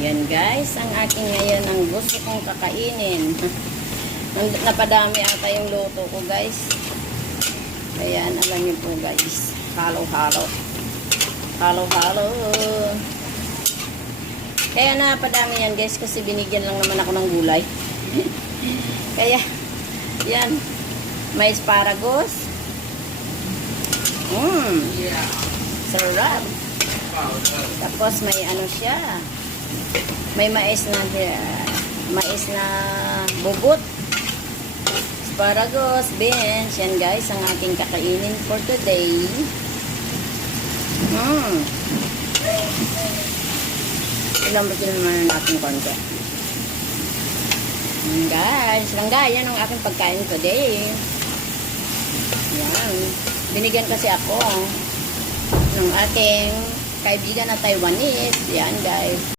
Yan guys, ang aking ngayon ang gusto kong kakainin. Napadami ata yung luto ko guys. Ayan, alam niyo po guys. Halo-halo. Halo-halo. Kaya napadami yan guys kasi binigyan lang naman ako ng gulay. Kaya, yan. May asparagus. Sarap. Tapos may ano siya. May mais na bugot. Asparagus, beans. Yan guys, ang aking kakainin for today. Ilambutin naman natin konti. Guys, yan ang aking pagkain today. Yan. Binigyan kasi ako ng aking kaibigan na Taiwanese. Yan guys.